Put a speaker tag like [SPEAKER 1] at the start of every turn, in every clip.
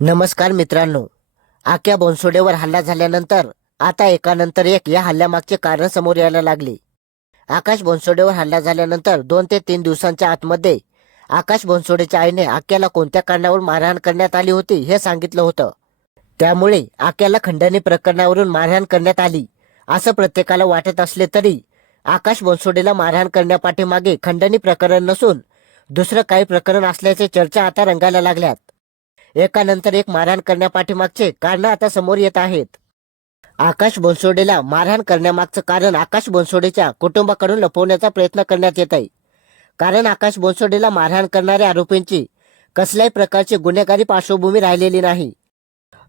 [SPEAKER 1] नमस्कार मित्रांनो. आक्या बोनसोडेवर हल्ला झाल्यानंतर आता एकानंतर एक या हल्ल्यामागचे कारण समोर यायला लागले. आकाश बोनसोडेवर हल्ला झाल्यानंतर दोन ते तीन दिवसांच्या आतमध्ये आकाश बोनसोडेच्या आईने आक्याला कोणत्या कारणावरून मारहाण करण्यात आली होती हे सांगितलं होतं. त्यामुळे आक्याला खंडणी प्रकरणावरून मारहाण करण्यात आली असं प्रत्येकाला वाटत असले तरी आकाश बोनसोडेला मारहाण करण्यापाठीमागे खंडणी प्रकरण नसून दुसरं काही प्रकरण असल्याचे चर्चा आता रंगायला लागल्यात. एकानंतर एक मारहाण करण्यापाठीमागचे कारण आता समोर येत आहेत. आकाश बोनसोडेला मारहाण करण्यामागचं कारण आकाश बोनसोडेच्या कुटुंबाकडून लपवण्याचा प्रयत्न करण्यात येत आहे. कारण आकाश बोनसोडेला मारहाण करणाऱ्या आरोपींची कसल्याही प्रकारची गुन्हेगारी पार्श्वभूमी राहिलेली नाही.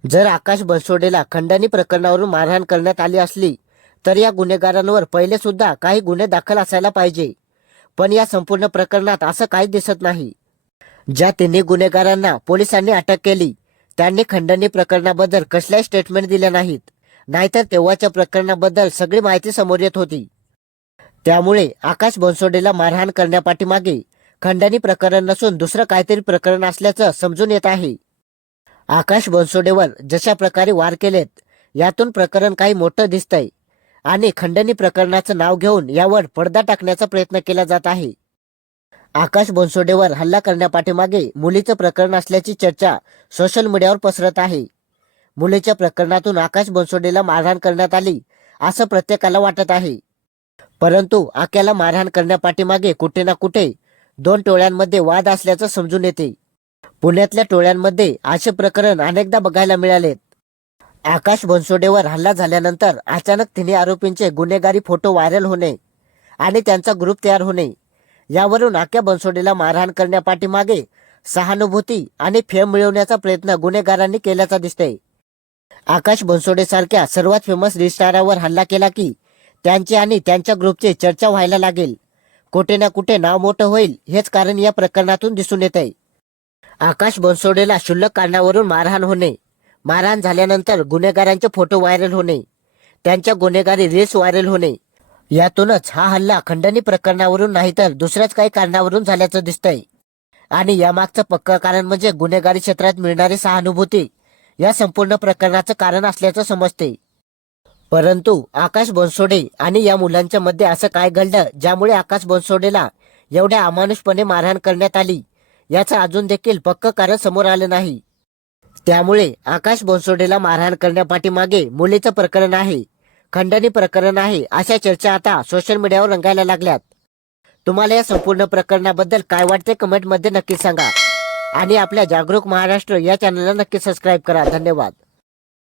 [SPEAKER 1] जर आकाश बनसोडेला खंडणी प्रकरणावरून मारहाण करण्यात आली असली तर या गुन्हेगारांवर पहिले सुद्धा काही गुन्हे दाखल असायला पाहिजे. पण या संपूर्ण प्रकरणात असं काही दिसत नाही. ज्या तिन्ही गुन्हेगारांना पोलिसांनी अटक केली त्यांनी खंडणी प्रकरणाबद्दल कसल्याही स्टेटमेंट दिल्या नाहीत. नाहीतर तेव्हाच्या प्रकरणाबद्दल सगळी माहिती समोर येत होती. त्यामुळे आकाश बनसोडेला मारहाण करण्यापाठीमागे खंडणी प्रकरण नसून दुसरं काहीतरी प्रकरण असल्याचं समजून येत आहे. आकाश बनसोडेवर जशा प्रकारे वार केलेत यातून प्रकरण काही मोठं दिसतंय आणि खंडणी प्रकरणाचं नाव घेऊन यावर पडदा टाकण्याचा प्रयत्न केला जात आहे. आकाश बनसोडेवर हल्ला करण्यापाठीमागे मुलीचं प्रकरण असल्याची चर्चा सोशल मीडियावर पसरत आहे. मुलीच्या प्रकरणातून आकाश बनसोडेला मारहाण करण्यात आली असं प्रत्येकाला वाटत आहे. परंतु आक्याला मारहाण करण्यापाठीमागे कुठे ना कुठे दोन टोळ्यांमध्ये वाद असल्याचं समजून येते. पुण्यातल्या टोळ्यांमध्ये असे प्रकरण अनेकदा बघायला मिळालेत. आकाश बनसोडेवर हल्ला झाल्यानंतर अचानक तिन्ही आरोपींचे गुन्हेगारी फोटो व्हायरल होणे आणि त्यांचा ग्रुप तयार होणे यावरून आक्या बनसोडेला मारहाण करण्यापाठीमागे सहानुभूती आणि फेम मिळवण्याचा प्रयत्न गुन्हेगारांनी केल्याचा दिसतंय. आकाश बनसोडेसारख्या सर्वात फेमस रिस्टारावर हल्ला केला की त्यांचे आणि त्यांच्या ग्रुपचे चर्चा व्हायला लागेल. कुठे ना कुठे नाव मोठं होईल हेच कारण या प्रकरणातून दिसून येत आहे आकाश बनसोडेला क्षुल्लक कारणावरून मारहाण होणे मारहाण झाल्यानंतर गुन्हेगारांचे फोटो व्हायरल होणे त्यांच्या गुन्हेगारी रील्स व्हायरल होणे यातूनच हा हल्ला खंडणी प्रकरणावरून नाही तर दुसऱ्याच काही कारणावरून झाल्याचं दिसतंय. आणि यामागचं पक्क कारण म्हणजे गुन्हेगारी क्षेत्रात मिळणारी सहानुभूती या संपूर्ण प्रकरणाचं कारण असल्याचं समजते. परंतु आकाश बनसोडे आणि या मुलांच्या मध्ये असं काय घडलं ज्यामुळे आकाश बनसोडेला एवढ्या अमानुषपणे मारहाण करण्यात आली याचं अजून देखील पक्क कारण समोर आलं नाही. त्यामुळे आकाश बनसोडेला मारहाण करण्यापाठीमागे मुलीचं प्रकरण आहे. खंडणी प्रकरण आहे अशा चर्चा आता सोशल मीडियावर रंगायला लागल्यात. तुम्हाला या संपूर्ण प्रकरणाबद्दल काय वाटते कमेंटमध्ये नक्की सांगा. आणि आपल्या जागरूक महाराष्ट्र या चॅनलला नक्की सबस्क्राईब करा. धन्यवाद.